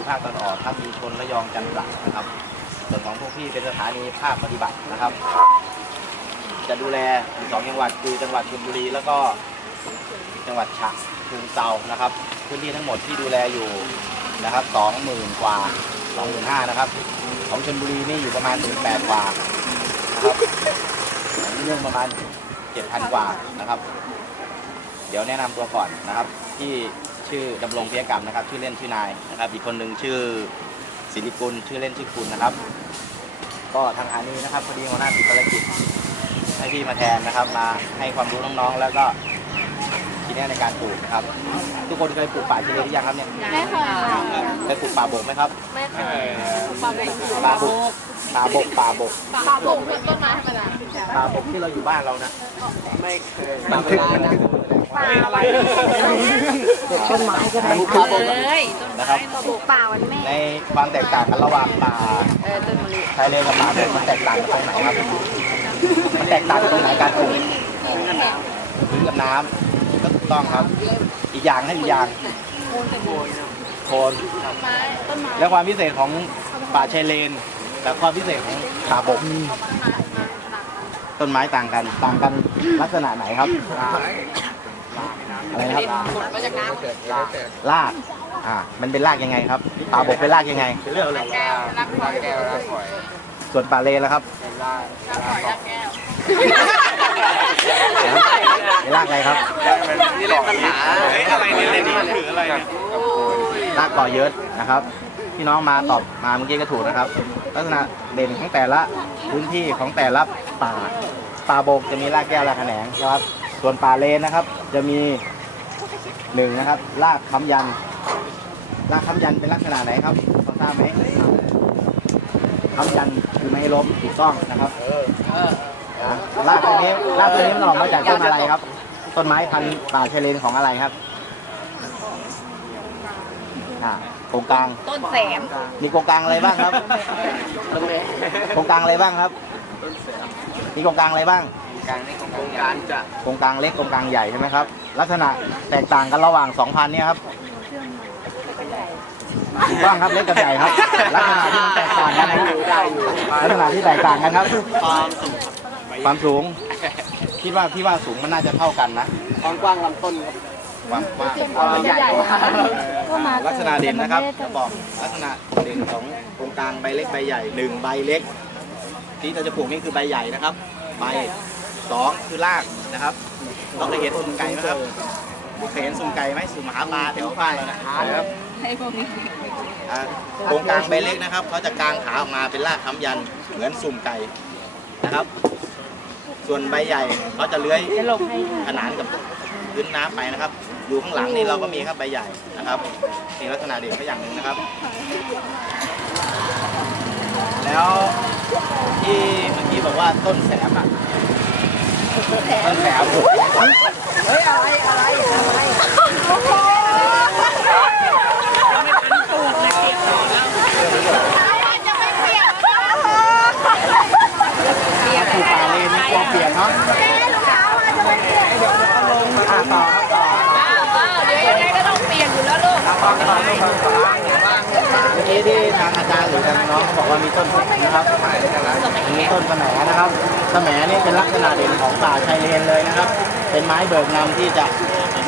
คือภาคตะวันออกครับมีชนระยองจันทร์นะครับ ส่วนของพวกพี่เป็นสถานีภาคปฏิบัตินะครับ จะดูแลอยู่สองจังหวัดคือจังหวัดชลบุรีแล้วก็จังหวัดฉะเชิงเซานะครับ พื้นที่ทั้งหมดที่ดูแลอยู่นะครับสองหมื่นกว่าสองหมื่นห้านะครับ ของชลบุรีนี่อยู่ประมาณหมื่นแปดกว่านะครับเรื่องประมาณเจ็ดพันกว่านะครับ เดี๋ยวแนะนำตัวก่อนนะครับที่ ชื่อดำรงเพียกรรมนะครับ ชื่อเล่นชื่อนายนะครับ อีกคนหนึ่งชื่อศิริกุลชื่อเล่นชื่อคุณนะครับ ก็ทางอานีนะครับพอดีหัวหน้าติดภารกิจให้พี่มาแทนนะครับ มาให้ความรู้น้องๆ แล้วก็ทีนี้ในการปลูกนะครับ ทุกคนเคยปลูกป่าเฉลยหรือยังครับเนี่ยไม่เคยค่ะเคยปลูกป่าบกไหมครับไม่เคยปลาบกป่าบกป่าบกป่าบกปลาบกเป็นต้นไม้ธรรมดาป่าบกที่เราอยู่บ้านเรานะไม่เคยป่าบกนะ ปลาอะไรต้นไม้ก็ได้ป่าบกเลยต้นนะครับปลาบกป่าวันแม่ในความแตกต่างกันระหว่างป่าต้นมะลิชายเลนกับป่าบกมันแตกต่างกันตรงไหนครับมันแตกต่างกันตรงไหนการปลูกพื้นกับน้ำก็ถูกต้องครับ อีกอย่างให้อีกอย่างโคนและความพิเศษของป่าชายเลนและความพิเศษของป่าบกต้นไม้ต่างกัน ต่างกันลักษณะไหนครับ อะไรนะครับมาจากน้ำรากอ่ามันเป็นรากยังไงครับป่าบกเป็นรากยังไง เรื่องอะไรแก้วรักหอยแก้วรักหอยส่วนป่าเลนแล้วครับเป็นล่ารักหอยรักแก้วเป็นรากอะไรครับนี่แหละปัญหาอะไรเนี่ยเล่นนี่ถืออะไรเนี่ยรากก่อเยอะนะครับพี่น้องมาตอบมาเมื่อกี้ก็ถูกนะครับ ลักษณะเด่นของแต่ละพื้นที่ของแต่ละป่าป่าบกจะมีรากแก้วรากแขนงนะครับ ส่วนป่าเลนนะครับ จะมีหนึ่งนะครับรากค้ำยันรากค้ำยันเป็นลักษณะไหนครับพอทราบไหมค้ำยันคือไม่ให้ล้มถูกต้องนะครับนะรากตัวนี้รากตัวนี้มันออกมาจากต้นอะไรครับ ต้นไม้พันธุ์ป่าชายเลนของอะไรครับอ่าโครงกลาง ต้นแสม มีโครงกลางอะไรบ้างครับโครงกลางอะไรบ้างครับ มีโครงกลางอะไรบ้าง การในโครงการจะโครงกลางเล็กโครงกลางใหญ่ใช่ไหมครับ ลักษณะแตกต่างกันระหว่างสองพันเนี่ยครับถูกต้องครับเล็กกับใหญ่ครับ ลักษณะที่มันแตกต่างกันนะครับลักษณะที่แตกต่างกันครับ ความสูงความสูงคิดว่าพี่ว่าสูงมันน่าจะเท่ากันนะความกว้างลำต้นครับความกว้างความใหญ่ลักษณะเด่นนะครับจะบอกลักษณะเด่นของโครงกลางใบเล็กใบใหญ่หนึ่งใบเล็กที่เราจะปลูกนี่คือใบใหญ่นะครับใบ สองคือรากนะครับเราเคยเห็นสุ่มไก่ไหมครับเคยเห็นสุ่มไก่ไหมสุ่มหาปลาแถวบ้านเรานะครับให้พวกนี้อ่าโครงกลางใบเล็กนะครับเขาจะกางขาออกมาเป็นรากค้ำยันเหมือนสุ่มไก่นะครับ ส่วนใบใหญ่เขาจะเลื้อยจะหลบให้ขนานกับพื้นน้ำไปนะครับอยู่ข้างหลังนี่เราก็มีครับใบใหญ่นะครับนี่ลักษณะเด่นก็อย่างหนึ่งนะครับ แล้วที่เมื่อกี้บอกว่าต้นแสมอะต้น แสมเฮ้ยอะไรอะไรอะไรปลูกป่าเลนกลัวเปียกเนาะอ่าต่อต่อเดี๋ยวยังไงก็ต้องเปลี่ยนอยู่แล้วลูกี้ที่ทางอาจารย์หรือทางน้องบอกว่ามีต้นแสมนะครับมีต้นสมนะครับสมนี่เป็นลักษณะเด่นของป่าชายเลนเลยนะครับ เป็นไม้เบิกนำที่จะ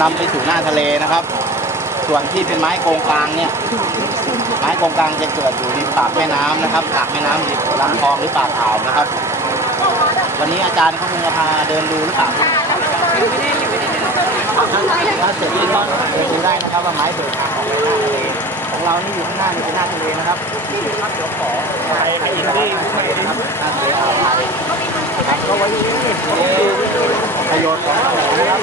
นำไปสู่หน้าทะเลนะครับ ส่วนที่เป็นไม้โกงกลางเนี่ย ไม้โกงกลางจะเกิดอยู่ริมปากแม่น้ำนะครับปากแม่น้ำริมลำคลองหรือปากอ่าวนะครับ วันนี้อาจารย์เขาคงจะพาเดินดูหรือเปล่าถ้าเสร็จที่ก็เดินดูได้นะครับว่าไม้เบิกทางของหน้าทะเล ของเรานี่อยู่ข้างหน้านี่เป็นหน้าทะเลนะครับครับเดี๋ยวขอไปไปที่นะครับหน้าทะเลอ่าวไทยครับก็ไว้ที่นี่ประโยชน์ของเรานะครับ